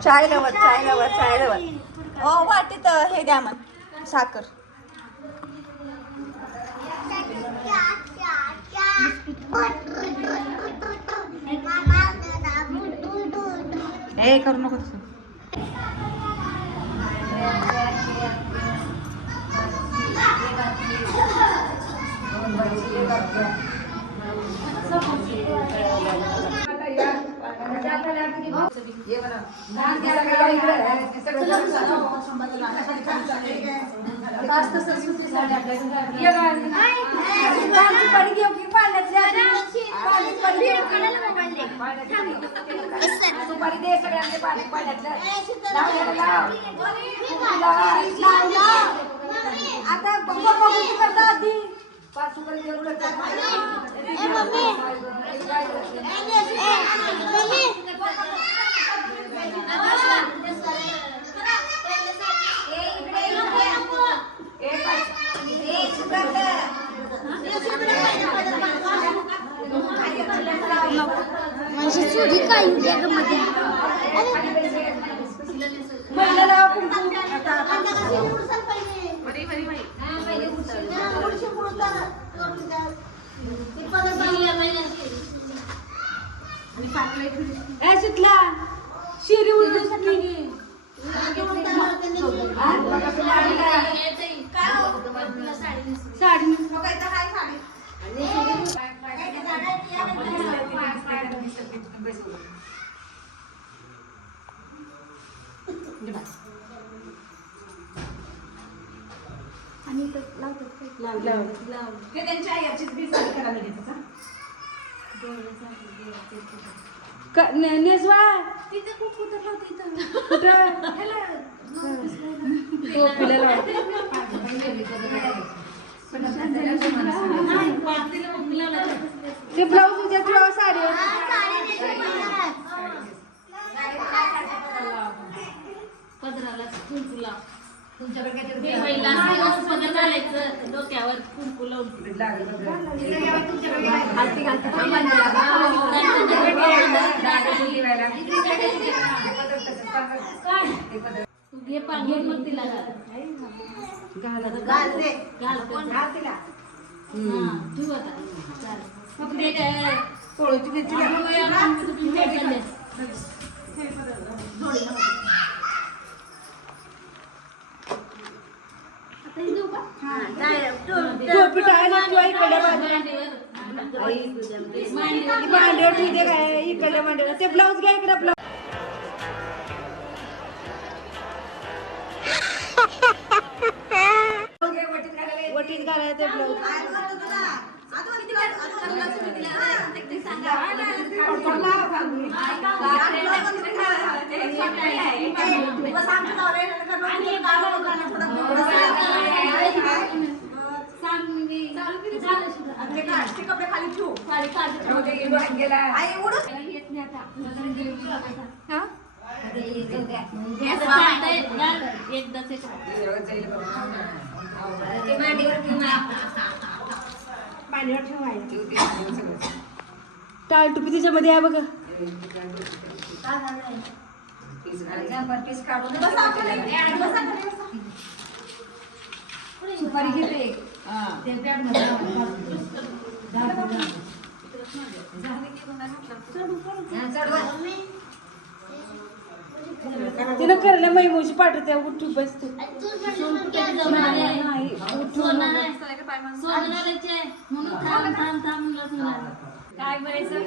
चाय लवत चाय लवत चाय लवत ओ वाटीत हे द्या मग साखर. हे करू नको तसं. म्हणजे चोरी काय मध्ये सुटला शिरी साडी आणि त्यांच्या याचीच बी साडी करायला घेतात. नेसवा तिथे खूप कुठं ते ब्लाऊज उद्या तुला साडी पदराला कुंकुला तुमच्याकडे पदर घालायचं डोक्यावर कुंकू लावून घे पांघरून मग तिला ठेवू मांडीवर ठेवते काय इकडल्या मांडीवर ते ब्लाऊज घ्या इकडे ब्लाऊज वटीत घालाय ते ब्लाऊज कपडे खाली ठेवू टाळ टुपी तिच्यामध्ये आहे बघा. सुपारी घेते तिनं करलं मैमूची पाठवते उठू बसते काय म्हणायचं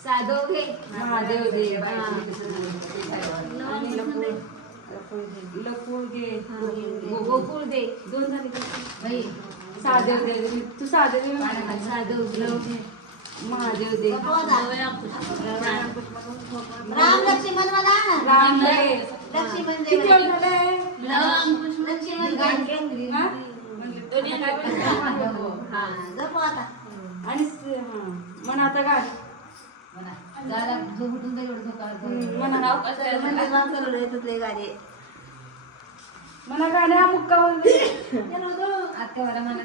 साधव घे महादेव दे लकुळ घे गोकुळ दे दोन झाले बाई साधव दे तू साधव साधव घे महादेव दे राम लक्ष्मण मला राम दे लक्ष्मण किती वेळ झालाय आणि मन आता गाडी मला गाण्या मुक्का आत्यावाला मला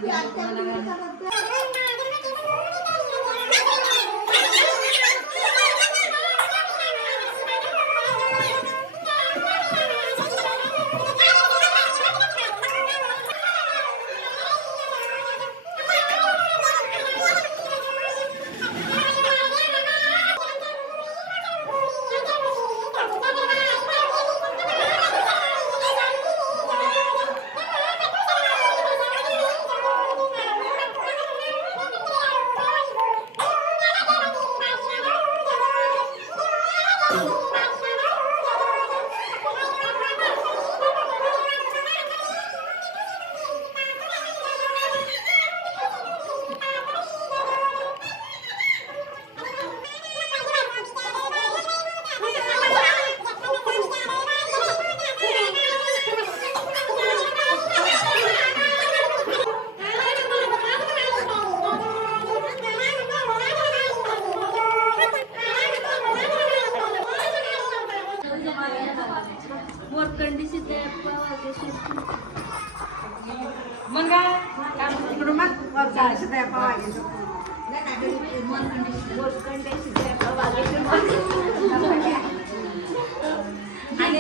मग काय इकडून मग वरचा शिद्या पावायचं. आणि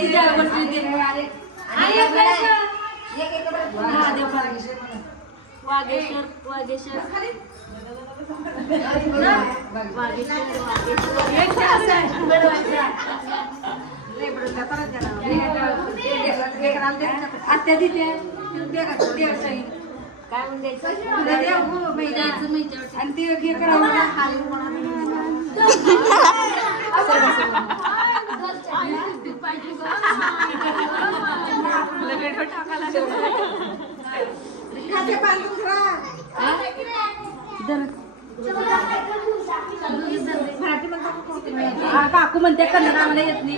आत्या तिथे काय म्हणते आणि ते हे करावं काकू म्हणते कन्नड आम्हाला येत नाही.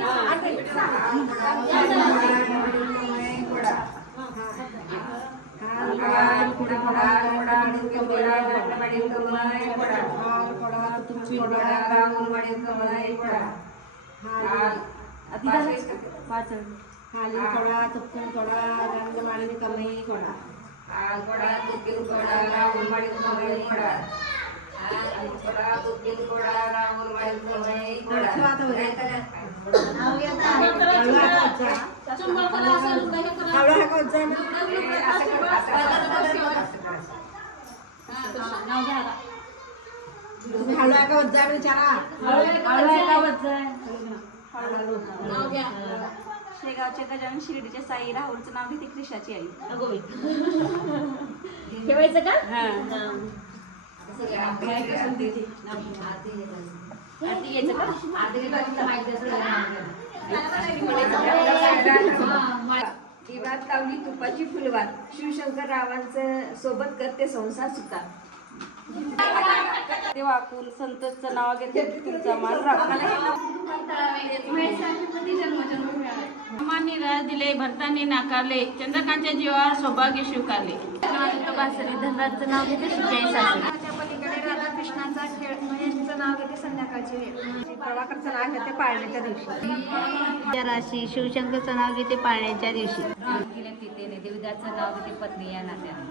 खाली थोडा तुपकन थोडा गंज माळी कमी थोडा तुम्ही हळू आहे का वज्जा विचारा. शेगावच्या गजानन शिर्डीच्या साई राहुलचं नाव घेते कृष्णाची आई. ठेवायचं का? दिवात लावली तुपाची फुलवात शिवशंकर रावांचं सोबत करते संसार सुद्धा. ते वाकून संतचं नाव घेते तुमचा मान राखा. मान्य दिले भरतांनी नाकारले चंद्रकांतच्या जीवावर सौभाग्य स्वीकारले. धनराजचं नाव घेते जय सासरे. कृष्णाचा खेळ म्हणजे तिचं नाव घेते संध्याकाळची वेळ. प्रभाकरचं नाव घेते पाळण्याच्या दिवशी. राशी शिवशंकरचं नाव घेते पाळण्याच्या दिवशी. देवदाचं नाव घेते पत्नी या नात्यानं.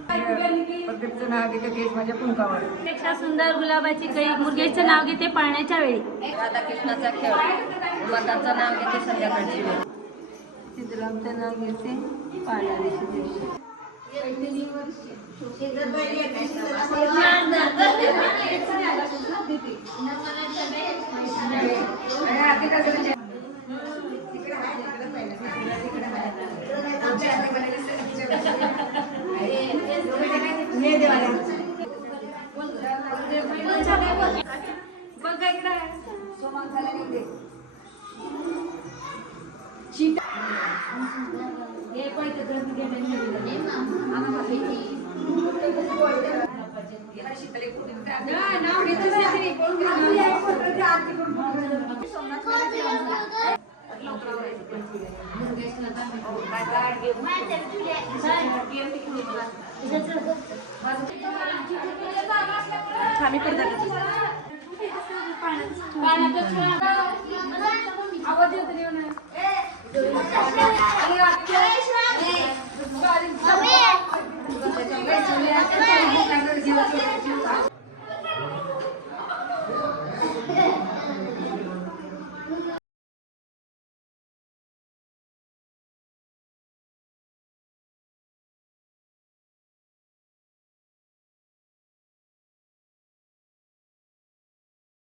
प्रदीपचं नाव घेते केस माझ्या कुंकावर. पेक्षा सुंदर गुलाबाची कळी मुरगेचं नाव घेते पाळण्याच्या वेळी. राधाकृष्णाचा खेळ उमाताचं नाव घेते संध्याकाळची वेळ. सिद्धरामचं नाव घेते पाळण्याच्या दिवशी. आम्ही आवाज